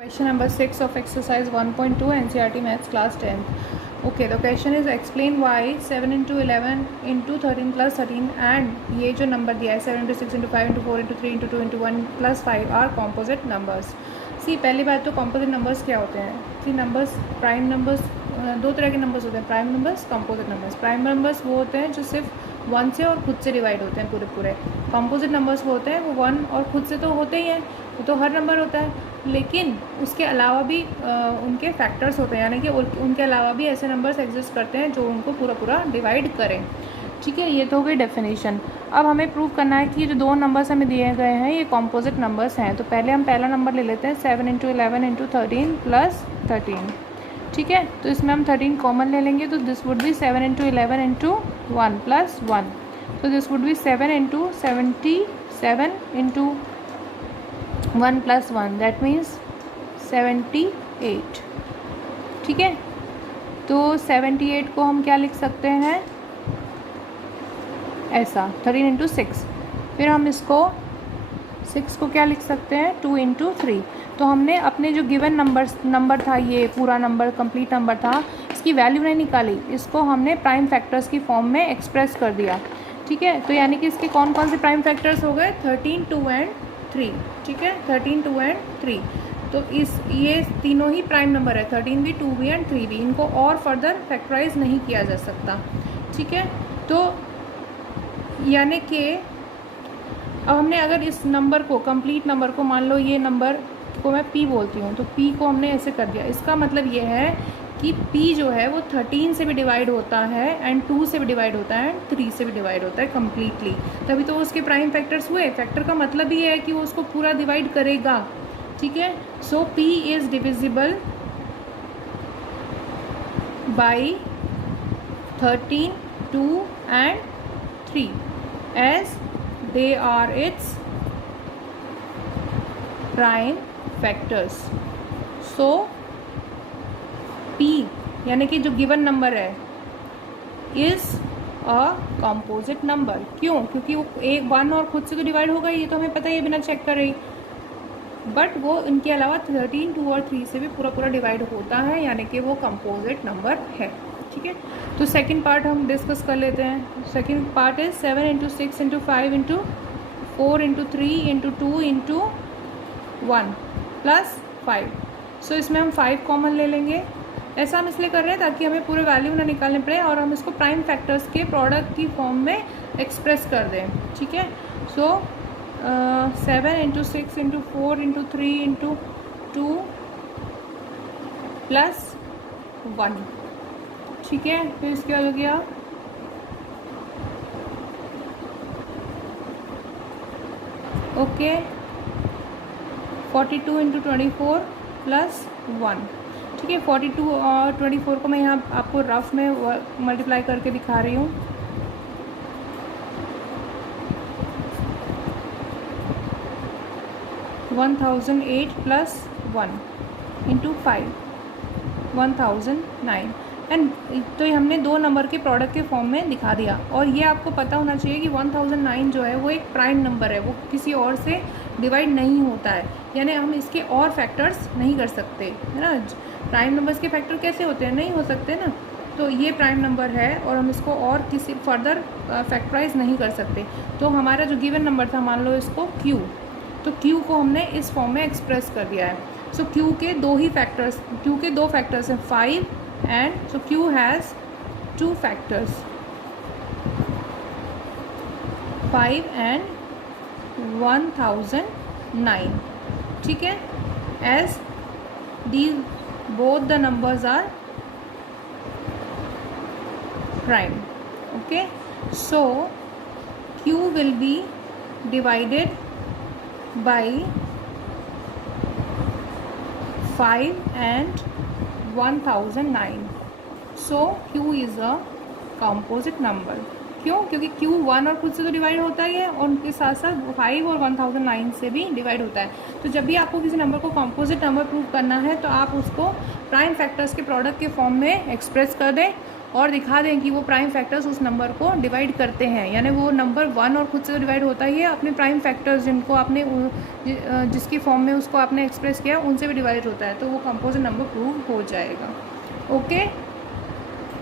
Question number 6 of exercise 1.2 NCERT Maths class 10th. Okay, the question is explain why 7 into 11 into 13 plus 13 and ये जो number दिया है 7 into 6 into 5 into 4 into 3 into 2 into 1 plus 5 are composite numbers. See, पहली बात तो composite numbers क्या होते हैं? See, numbers prime numbers दो तरह के numbers होते हैं, prime numbers, composite numbers. Prime numbers वो होते हैं जो सिर्फ 1 से और खुद से डिवाइड होते हैं पूरे. कंपोजिट नंबर्स वो होते हैं वो 1 और खुद से तो होते ही हैं, वो तो हर नंबर होता है, लेकिन उसके अलावा भी उनके फैक्टर्स होते हैं, यानी कि उनके अलावा भी ऐसे नंबर्स एग्जिस्ट करते हैं जो उनको पूरा डिवाइड करें. ठीक है, ये तो हो गई डेफिनेशन. अब हमें प्रूव करना है कि ये जो दो नंबर्स हमें दिए गए हैं ये कॉम्पोजिट नंबर्स हैं. तो पहले हम पहला नंबर ले लेते हैं 7 इंटू 11 इंटू 13 प्लस 13. ठीक है, तो इसमें हम 13 कॉमन ले लेंगे, तो this would be 7 into 11 into 1 plus 1. तो this would be 7 into 77 into 1 plus 1, that means 78. ठीक है, तो 78 को हम क्या लिख सकते हैं ऐसा 13 इंटू 6. फिर हम इसको 6 को क्या लिख सकते हैं 2 इंटू 3. तो हमने अपने जो गिवन नंबर था, ये पूरा नंबर कंप्लीट नंबर था, इसकी वैल्यू नहीं निकाली, इसको हमने प्राइम फैक्टर्स की फॉर्म में एक्सप्रेस कर दिया. ठीक है, तो यानी कि इसके कौन कौन से प्राइम फैक्टर्स हो गए 13, 2 एंड 3. ठीक है, 13, 2 एंड 3. तो ये तीनों ही प्राइम नंबर है, 13 भी, 2 भी एंड 3 भी. इनको और फर्दर फैक्टराइज नहीं किया जा सकता. ठीक है, तो यानी कि अब हमने अगर इस नंबर को कंप्लीट नंबर को, मान लो ये नंबर को मैं p बोलती हूँ, तो p को हमने ऐसे कर दिया. इसका मतलब ये है कि p जो है वो 13 से भी डिवाइड होता है एंड 2 से भी डिवाइड होता है एंड 3 से भी डिवाइड होता है कम्प्लीटली. तभी तो उसके प्राइम फैक्टर्स हुए. फैक्टर का मतलब ये है कि वो उसको पूरा डिवाइड करेगा. ठीक है, सो p is divisible by 13, 2 and 3 as they are its prime factors. So p यानी कि जो गिवन नंबर है इज अ कंपोजिट नंबर. क्यों? क्योंकि वो एक 1 और खुद से तो डिवाइड होगा, ये तो हमें पता है बिना चेक कर रही, बट वो इनके अलावा 13, 2 और 3 से भी पूरा डिवाइड होता है, यानी कि वो कंपोजिट नंबर है. ठीक है, तो सेकंड पार्ट हम डिस्कस कर लेते हैं. Second part is 7 into 6 into 5 into 4 into 3 into 2 into 1 plus 5. सो इसमें हम 5 कॉमन ले लेंगे. ऐसा हम इसलिए कर रहे हैं ताकि हमें पूरे वैल्यू ना निकालने पड़े और हम इसको प्राइम फैक्टर्स के प्रोडक्ट की फॉर्म में एक्सप्रेस कर दें. ठीक है, सो 7 into 6 into 4 into 3 into 2 plus 1. ठीक है, फिर इसके बाद हो गया ओके 42 इंटू 24 प्लस 1. ठीक है, 42 और 24 को मैं यहाँ आपको रफ में मल्टीप्लाई करके दिखा रही हूँ. One 1008 plus 1 into 5 1009. एंड तो ये हमने दो नंबर के प्रोडक्ट के फॉर्म में दिखा दिया. और ये आपको पता होना चाहिए कि 1009 जो है वो एक प्राइम नंबर है, वो किसी और से डिवाइड नहीं होता है, यानी हम इसके और फैक्टर्स नहीं कर सकते, है ना. प्राइम नंबर्स के फैक्टर कैसे होते हैं, नहीं हो सकते ना. तो ये प्राइम नंबर है और हम इसको और किसी फर्दर फैक्टराइज नहीं कर सकते. तो हमारा जो गिवन नंबर था, मान लो इसको q, तो q को हमने इस फॉर्म में एक्सप्रेस कर दिया है. सो q के दो ही फैक्टर्स, q के दो फैक्टर्स हैं 5 and so q has 2 factors 5 and 1009. ठीक है, as these both the numbers are prime. Okay, so q will be divided by 5 and 1009. So q is a composite number. क्यों? क्योंकि q 1 और खुद से तो डिवाइड होता ही है और उनके साथ साथ 5 और 1009 से भी डिवाइड होता है. तो जब भी आपको किसी नंबर को कंपोजिट नंबर प्रूव करना है तो आप उसको प्राइम फैक्टर्स के प्रोडक्ट के फॉर्म में एक्सप्रेस कर दें और दिखा दें कि वो प्राइम फैक्टर्स उस नंबर को डिवाइड करते हैं, यानी वो नंबर 1 और खुद से डिवाइड होता ही है, अपने प्राइम फैक्टर्स जिनको आपने जिसकी फॉर्म में उसको आपने एक्सप्रेस किया उनसे भी डिवाइड होता है, तो वो कंपोजिट नंबर प्रूव हो जाएगा। ओके।